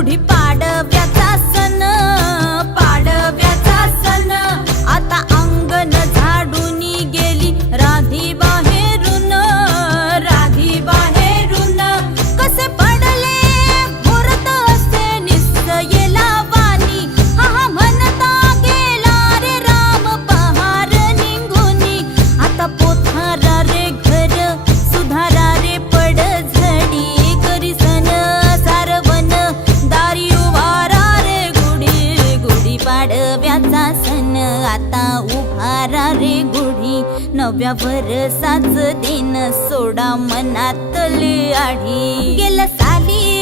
गुढी पाडव्याचा सण, पाडव्याचा सण आता अंगण झाडून गेली राधी बाहेरून, राधी बाहेरून कसे पडले मुहूर्त असे निश्चयेला वाणी, हा म्हणता गेला रे राम पहार निघूनी, आता पोथारा रे घर सुधारा रे पड झडी, करी सण सारवण दारी उभारा रे गुढी, गुढी पाडव्याचा सण आता उभारा रे गुढी, नव्या वर्षाच दिन सोडा मनातली आढी, गेलं साली